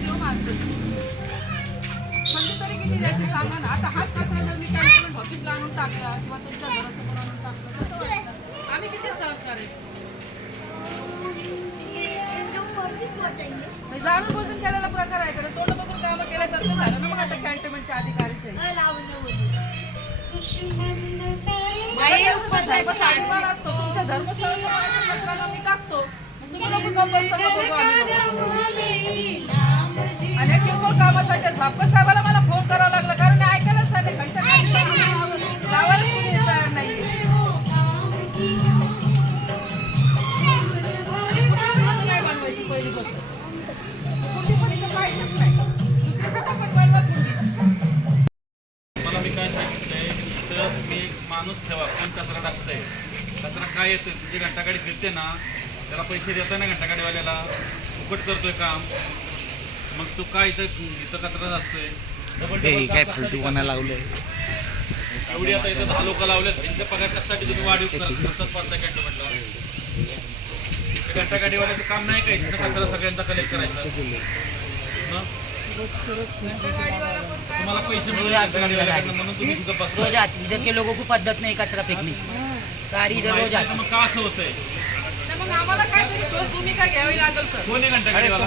देव माणसं तरी किती द्यायचे सांगा आता हाच प्रकार मी काही हॉकीतला आणून टाकला किंवा तुमच्या घरासमोर आणून टाकलं आम्ही किती सहन करायचं जाणून बसून केलेला प्रकार आहे. कारण तोंड बघून कामं केल्यासारखं झालं ना मग आता कॅन्टमेंटच्या अधिकारीच आहे. तुमच्या धर्मस्थळ मी टाकतो. तुम्ही लोक गप्प असताना बघू आम्ही भापकर साहेबाला मला फोन करावा लागला कारण मी खालच्या खाली लावायला कोणी तयार नाही नाही बनवायची पहिली गोष्ट कुंडी पण इथं पाहिजेच नाही दुसरं कसं पण बनवा कुंडी मला मी काय सांगितलंय इथं तुम्ही एक माणूस ठेवा कोण कचरा टाकतंय? कचरा काय येतोय? तुझी घंटागाडी फिरते ना त्याला पैसे देतोय ना घंटागाडीवाल्याला? फुकट करतोय काम. मग तू काय इथं इथं कचरा असतोय हे काय फलतूपणा लावलंय एवढी आता इथं दहा लोक लावलेत. त्यांच्या पगार कशासाठी तुम्ही वाढीव करत नसतात पडता कॅन्टोमेंटला घंटागाडीवाल्याचं काम नाही काय इथं? कचरा सगळ्यांचा कलेक्ट करायचा. मग तुम्हाला पैसे मिळू घंटागाडीवाल्याकडनं म्हणून तुम्ही तिथं बसला रोज आते. इधर के लोगों को पद्धत नहीं कचरा फेंकने की सारी इधर रोज आते. मग का असं होतंय? तर मग आम्हाला काहीतरी ठोस भूमिका घ्यावी लागेल सर. कोण आहे घंटागाडीवाला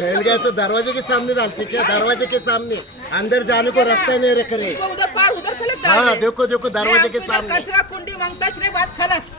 फैल गया तो दरवाजे के सामने डालते क्या दरवाजे के सामने अंदर जाने को रास्ता ही नहीं रख रहे उधर पार उधर हाँ देखो देखो दरवाजे के सामने कचरा कुंडी मागताच नाही बात खलास